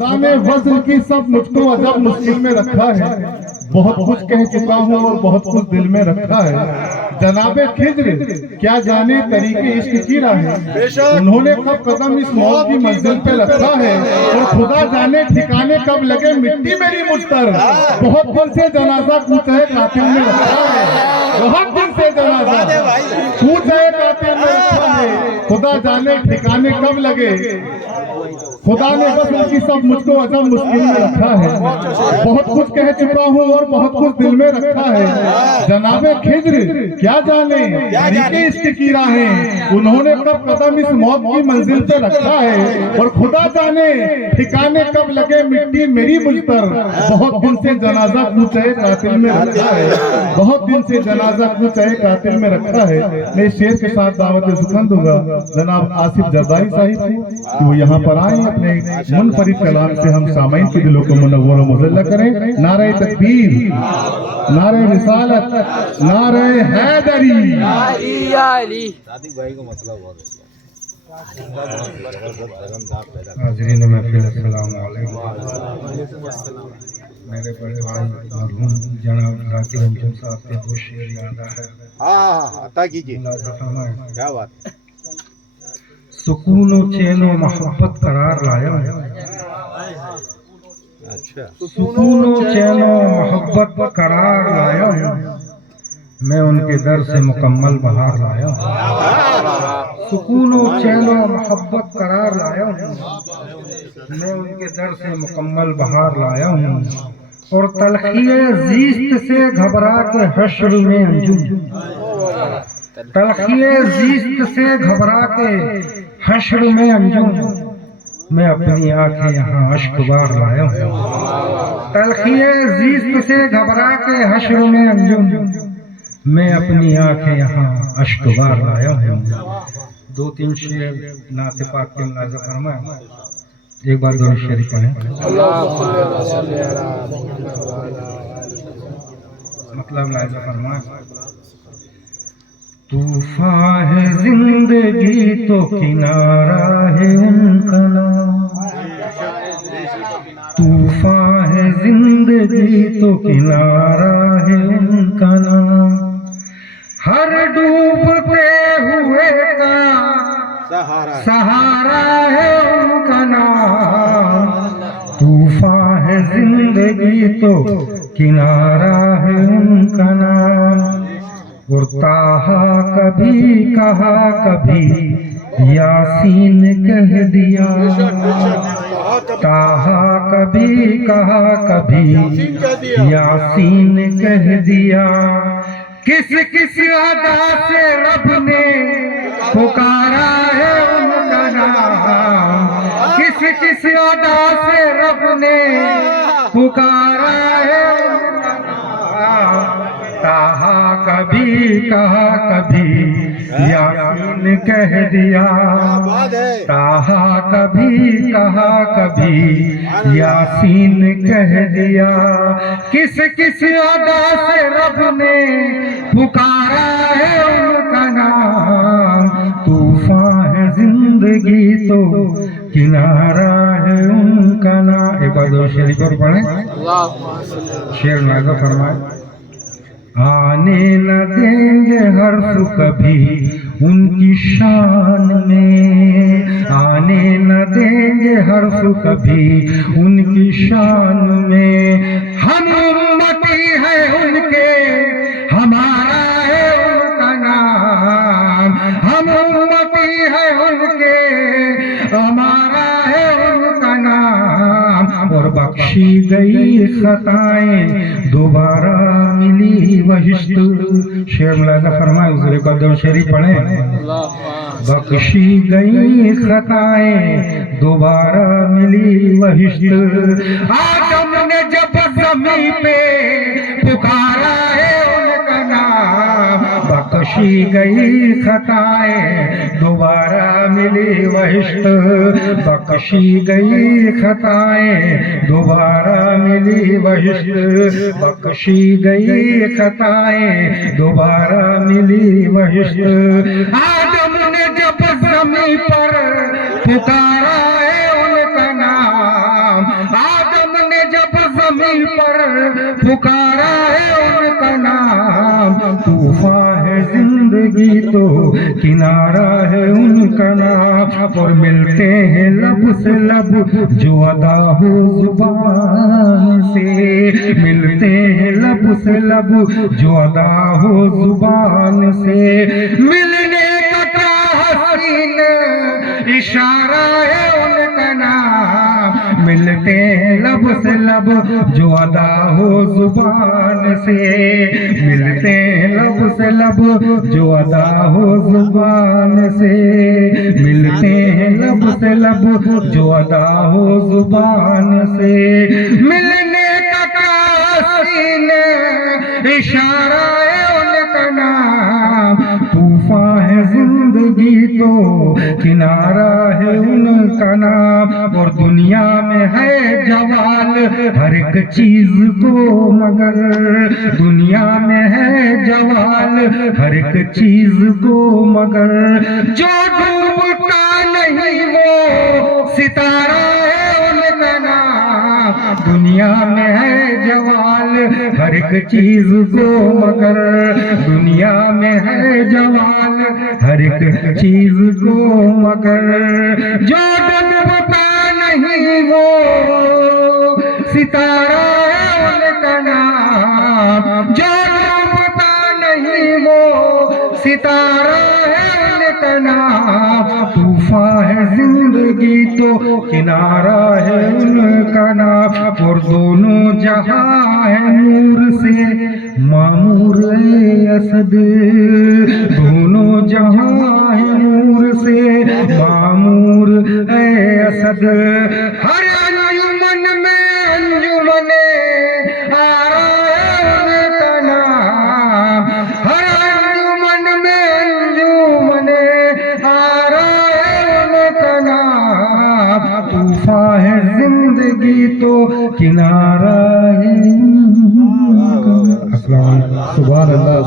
खुदा ने वज़्र की सब मुझको अजब मुश्किल में रखा है। बहुत कुछ कह चुका हूँ और बहुत कुछ दिल में रखा है। जनाबे खिज्र क्या जाने तरीके इश्क की राहें, उन्होंने कब कदम इस मौत की मंजिल पे रखा है। और खुदा जाने ठिकाने कब लगे मिट्टी मेरी मुझ पर। बहुत दिन से जनाजा कूचा है कातिल में रखा है। बहुत दिन से जनाजा कूचा है कातिल में रखा है। खुदा जाने ठिकाने कब लगे। खुदा ने बस उनकी सब मुझको अजब मुश्किल में रखा है। बहुत कुछ कह चुका हूँ और बहुत कुछ दिल में रखा है। जनाबे खिज्र क्या जाने तरीके इश्क की राहें, उन्होंने कब कदम इस मौत की मंजिल पे रखा है। और खुदा जाने ठिकाने कब लगे मिट्टी मेरी मुझ पर। बहुत दिन से जनाजा पूछे कातिल में रखा है। बहुत दिन से जनाजा पूछे कातिल में रखा है। मैं शेर के साथ दावत सुखन दूंगा जनाब आसिफ जरदारी साहिब कि वो यहाँ पर आए, अपने मुनफरिद कलाम से हम सामाइन के दिलों को मुनव्वर मुज़ल्ला करें। नारे तकबीर, नारे रिसालत, नारे हैदरी। हाज़रीन महफ़िल, अस्सलाम वालेकुम। मेरे बड़े भाई मरहूम जनाब ज़ाकिर अंजुम साहब के दो शेर याद है। हाँ अता कीजिए। क्या बात। सुकून व चैन व मोहब्बत करार लाया। अच्छा, सुकून व चैन व मोहब्बत करार लाया, मैं उनके दर से मुकम्मल बहार लाया। सुकून व चैन व मोहब्बत करार लाया हूँ, मैं उनके दर से मुकम्मल बहार लाया हूँ। और तलखिए ज़ीस्त से घबरा के हश्र में अंजुम, तलखिए ज़ीस्त से घबरा के हश्र में अंजुम, मैं अपनी आंखें यहाँ अश्कबार लाया हूँ। तलखिए ज़ीस्त से घबरा के हश्र में अंजुम, मैं अपनी आंखें यहाँ अश्कबार लाया हूँ। दो तीन शेर नाते पाक के मुलाज़ा फरमाए। एक बार दोनों शेर पढ़ें। मतलब मुलाज़ा फरमाए। तूफान है जिंदगी तो किनारा है उनका नाम। तूफान है जिंदगी तो किनारा है उनका नाम। हर डूबते हुए का सहारा है उनका नाम। तूफान है जिंदगी तो किनारा है उनका नाम। और ताहा कभी कहा कभी यासीन कह दिया। ताहा कभी कहा कभी यासीन कह दिया। किस किस अदा से रब ने पुकारा है उनका नाम। किस किस अदा से रब ने पुकारा है उनका नाम। ताहा कभी कहा कभी यासीन कह दिया। ताहा कभी कहा कभी यासीन कह दिया। किस किस अदा से रब ने पुकारा है उनका नाम। तूफान है जिंदगी तो किनारा है उनका नाम। एक बार दो शेर पर पढ़े। शेर नागा फरमाए। आने न देंगे हर्फ कभी उनकी शान में। आने न देंगे हर्फ कभी उनकी शान में। हम उम्मती है उनके, हमारा है उनका नाम। हम उम्मती है उनके, हमारा है उनका नाम। और बख्शी गई खताएं दोबारा मिली बहिश्त। शेर मुलाज़ा फरमाए। हुज़ूर कदम शरीफ पढ़े। बख्शी गई खताएं दोबारा मिली बहिश्त। आदम ने जब ज़मीन पे पुकारा है उनका नाम। बख्शी गई खताएं दोबारा मिली बहिश्त। बख्शी गई खताएं दोबारा मिली बहिश्त। बख्शी गई खताएं दोबारा मिली बहिश्त। आदम ने जब ज़मीन पर पुकारा है उनका नाम। जमीन पर पुकारा है उनका नाम, तूफान है जिंदगी तो किनारा है उनका नाम। और मिलते हैं लब से लब जो अदा हो जुबान से, मिलते हैं लब से लब जो अदा हो जुबान से। मिलने का क्या हसीन इशारा है उनका नाम, मिलते हैं लब से लब जो अदा हो जुबान से, मिलते हैं लब से लब जो अदा हो जुबान से, मिलते हैं लब से लब जो अदा हो जुबान से। मिलने का क्या हसीन इशारा है उनका नाम, तूफान है जिंदगी तो किनारा है उनका नाम। और दुनिया में है जवाल हर एक चीज को मगर, दुनिया में है जवाल हर एक चीज को मगर, जो डूबता नहीं वो सितारा है उनका नाम। दुनिया में है जवाल हर एक चीज को मगर, दुनिया में है जवाल हर एक चीज को मगर, जो डूबता नहीं वो सितारा है उनका नाम, जो डूबता नहीं वो सितारा है उनका नाम। तूफान है जिंदगी तो किनारा है उनका नाम। और दोनों जहां है नूर से मामूर असद, दोनों जहां है नूर से मामूर असद। हर अंजुमन में अंजुमने आरा है उनका नाम, हर अंजुमन में अंजुमने आरा है उनका नाम। तूफान है जिंदगी तो किनारा है। सुभान अल्लाह।